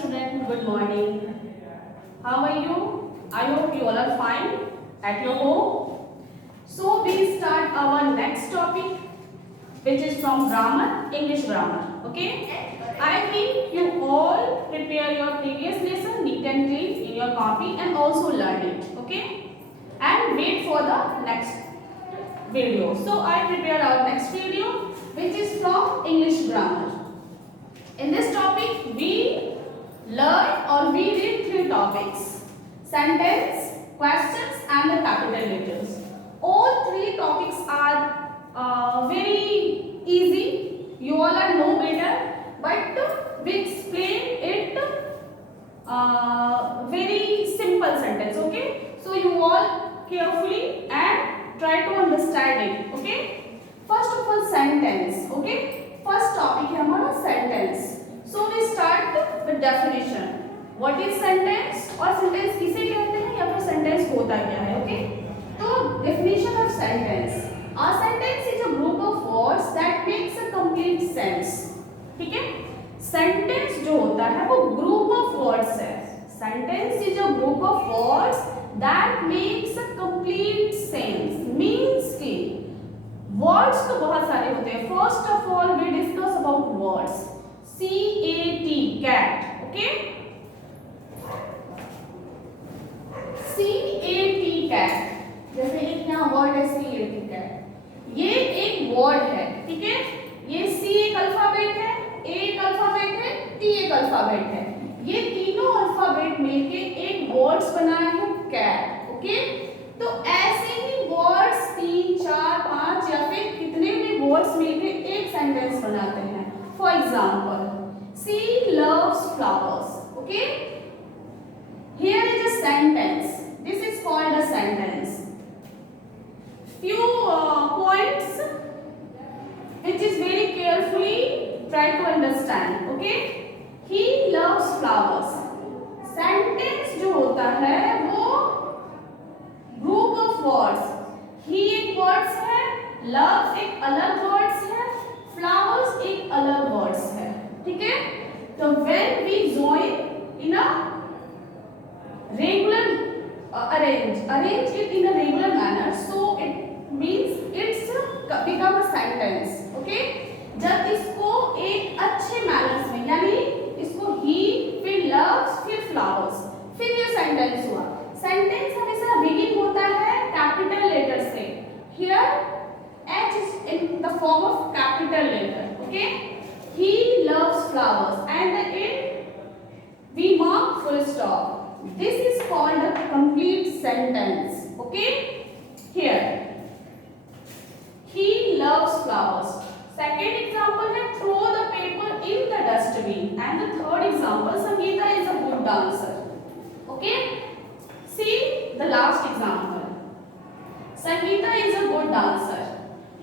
student, good morning. How are you? I hope you all are fine at your home. So we start our next topic, which is from grammar, English grammar. Okay? I think you all prepare your previous lesson neat and clean in your copy and also learn it. Okay? And wait for the next video. So I prepare our next video, which is from English grammar. In this topic, we learn or we read three topics: sentence, questions, and the capital letters. All three topics are very easy. You all are know better, but we explain it very simple sentence. Okay, so you all carefully and try to understand it. Okay, first of all, sentence. Okay, first topic है हमारा sentence. So we start with definition. What is sentence? और sentence किसे कहते हैं या फिर sentence होता क्या है? Okay, तो definition of sentence. A sentence is a group of words that makes a complete sense. ठीक है? Sentence जो होता है वो group of words है. Sentence is a group of words that makes a complete sense. Means कि words तो बहुत सारे होते हैं. First of all, we discuss about words. C-A-T, cat. Okay? C-A-T, cat. जैसे एक यहाँ वर्ड है C-A-T, cat. ये एक वर्ड है, ठीक है? ये C एक अल्फाबेट है, A एक अल्फाबेट है, T एक अल्फाबेट है. ये तीनों अल्फाबेट मिलके एक वर्ड्स बनाए हैं cat. ओके? तो ऐसे ही वर्ड्स 3, 4, 5 या फिर कितने भी वर्ड्स मिलके एक सेंटेंस बनाते हैं. For example, she loves flowers. Okay? Here is a sentence. This is called a sentence. Few points which is very carefully try to understand. Okay? He loves flowers. Sentence जो होता है वो group of words. He एक words है, loves एक अलग words है, flowers एक अलग words है. ठीक है? तो when we join in a regular arrange it in a regular manner, so it means it's become a sentence. Okay? जब इसको एक अच्छे manners में यानी इसको he फिर loves फिर flowers फिर ये sentence हुआ. Sentence हमेशा begin होता है capital letter से. Here H is in the form of capital letter. Okay? He loves flowers and the end we mark full stop. This is called a complete sentence. Okay? Here he loves flowers. Second example है throw the paper in the dustbin and the third example Sangeeta is a good dancer. Okay? See the last example. Sangeeta is a good dancer.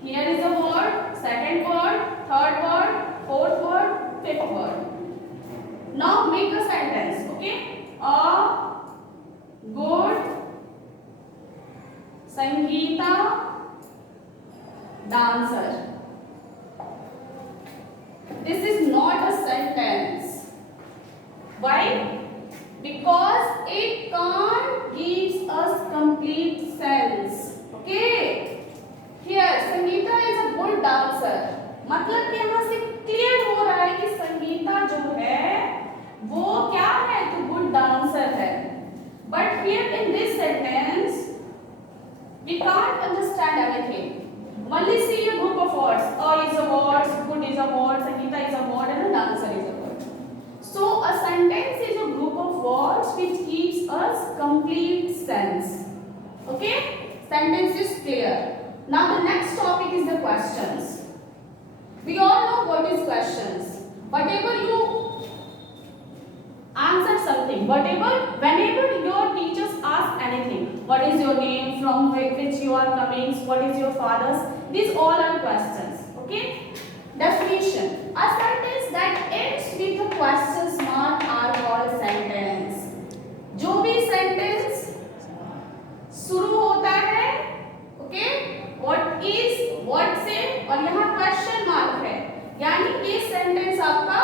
Here is a word, second word, third word, fourth word, fifth word. Now make a sentence. Okay? A good Sangeeta dancer. This is not a sentence. Why? Because it can't give us complete sense. Okay? Here Sangeeta is a good dancer. मतलब कि यहाँ से clear हो रहा है कि संगीता जो है वो क्या है तो गुड डांसर है. But here in this sentence we can't understand everything. Only see a group of words. A is a word, good is a word, Sangeeta is a word, and a dancer is a word. So a sentence is a group of words which gives us complete sense. Okay? Sentence is clear. Now the next topic is the questions. We all know what is questions. Whatever you answer something, whenever your teachers ask anything, what is your name, from which you are coming, what is your father's, these all are questions. Okay? Definition. A sentence that ends with a question mark are called sentence. जो भी sentence शुरू होता है, okay? What is, what से और यहाँ question mark है, यानी ये सेंटेंस आपका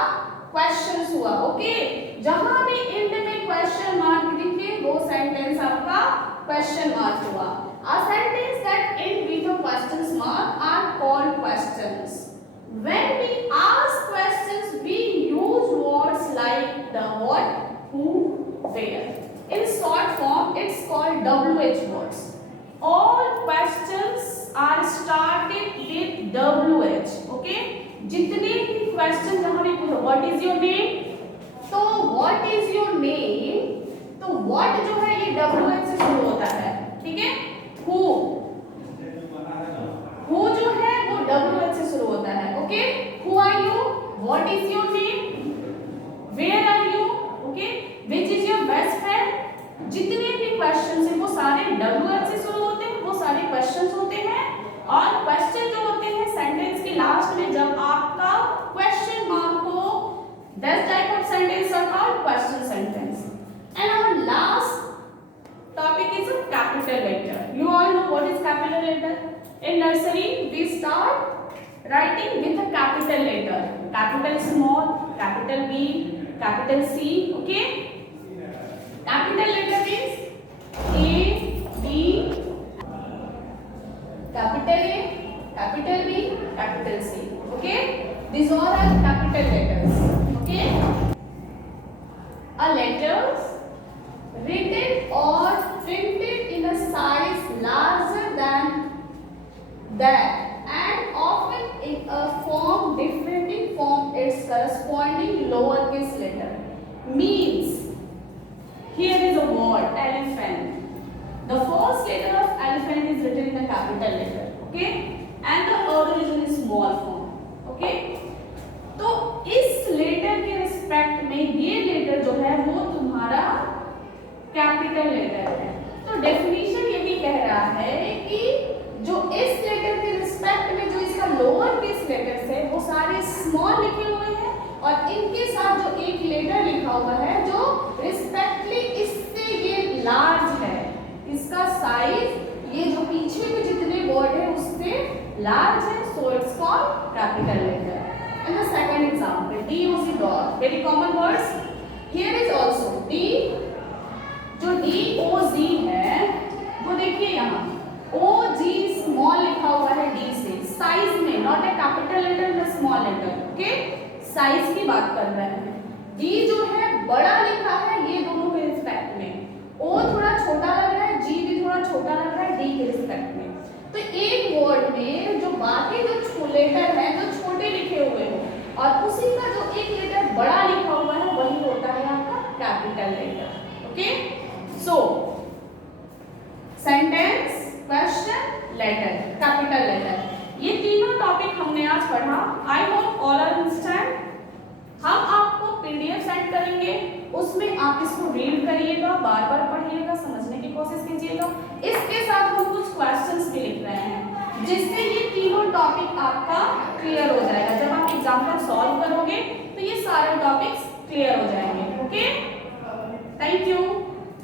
क्वेश्चन क्वेश्चंस हुआ, ओके। जहां भी एंड में क्वेश्चन मार्क दिखे वो सेंटेंस आपका क्वेश्चन मार्क हुआ। A sentence that end with a question mark are called questions. When we ask questions, we use words like the what, who, where. In short form, it's called WH words. All questions are started with WH, okay? जितने भी question जहां भी पूछो what is your name, तो what is your name, तो what जो है ये WH से शुरू होता है, ठीक है। हु जो है वो WH से शुरू होता है, okay. Who are you, what is your name, where are you, okay, which is your best friend. जितने भी क्वेश्चंस हैं वो सारे WH से शुरू होते हैं, वो सारे क्वेश्चंस होते हैं। और क्वेश्चन जो होते हैं सेंटेंस के लास्ट में जब आपका क्वेश्चन मार्क हो, this type of sentence are called question sentence. And our last topic is a capital letter. You all know what is capital letter. In nursery we start writing with a capital letter, capital small, capital B, capital C, okay. Capital letter means A, B, capital A, capital B, capital C, okay. These all are capital letters, okay. A letters written or printed in a size larger than that and often in a form different from its corresponding lowercase letter. Means here is a word elephant. The first letter of elephant is written in a capital letter, okay, and the other is in a small form, okay. तो इस letter के respect में ये letter जो है वो तुम्हारा capital letter है। तो डेफिनेशन ये भी कह रहा है कि जो इस लेटर के रिस्पेक्ट में जो इसका लोअर केस लेटर्स है वो सारे स्मॉल लिखे हुए हैं और इनके साथ जो एक लेटर लिखा हुआ है जो रिस्पेक्टली इससे ये लार्ज है, इसका साइज ये जो पीछे में जितने वर्ड है उससे लार्ज है, so it's called capital letter. And the second example DOG dog, very common words. Here is also D, जो DOG है वो देखिए यहाँ OG स्मॉल लिखा हुआ है D से, साइज में, not a capital letter the small letter, okay, size की बात कर रहे हैं। D जो है बड़ा लिखा है ये दोनों के रिस्पेक्ट में, O थोड़ा छोटा लग रहा है, G भी थोड़ा छोटा लग रहा है D के रिस्पेक्ट में। तो एक वर्ड में जो बाकी जो लेटर है जो छोटे लिखे हुए हो और उसी का जो एक लेटर बड़ा लिखा हुआ है वही होता है आपका capital letter, okay. So, sentence, question, letter, capital letter, ये तीनों टॉपिक हमने आज पढ़ा। I hope all are understand. हम आपको PDF सेंड करेंगे, उसमें आप इसको रीड करिएगा, बार बार पढ़िएगा, समझने की कोशिश कीजिएगा। इसके साथ हम कुछ क्वेश्चंस भी लिख रहे हैं जिससे ये तीनों टॉपिक आपका क्लियर हो जाएगा। जब आप एग्जाम्पल सॉल्व करोगे तो ये सारे टॉपिक्स क्लियर हो जाएंगे, ओके। Thank you.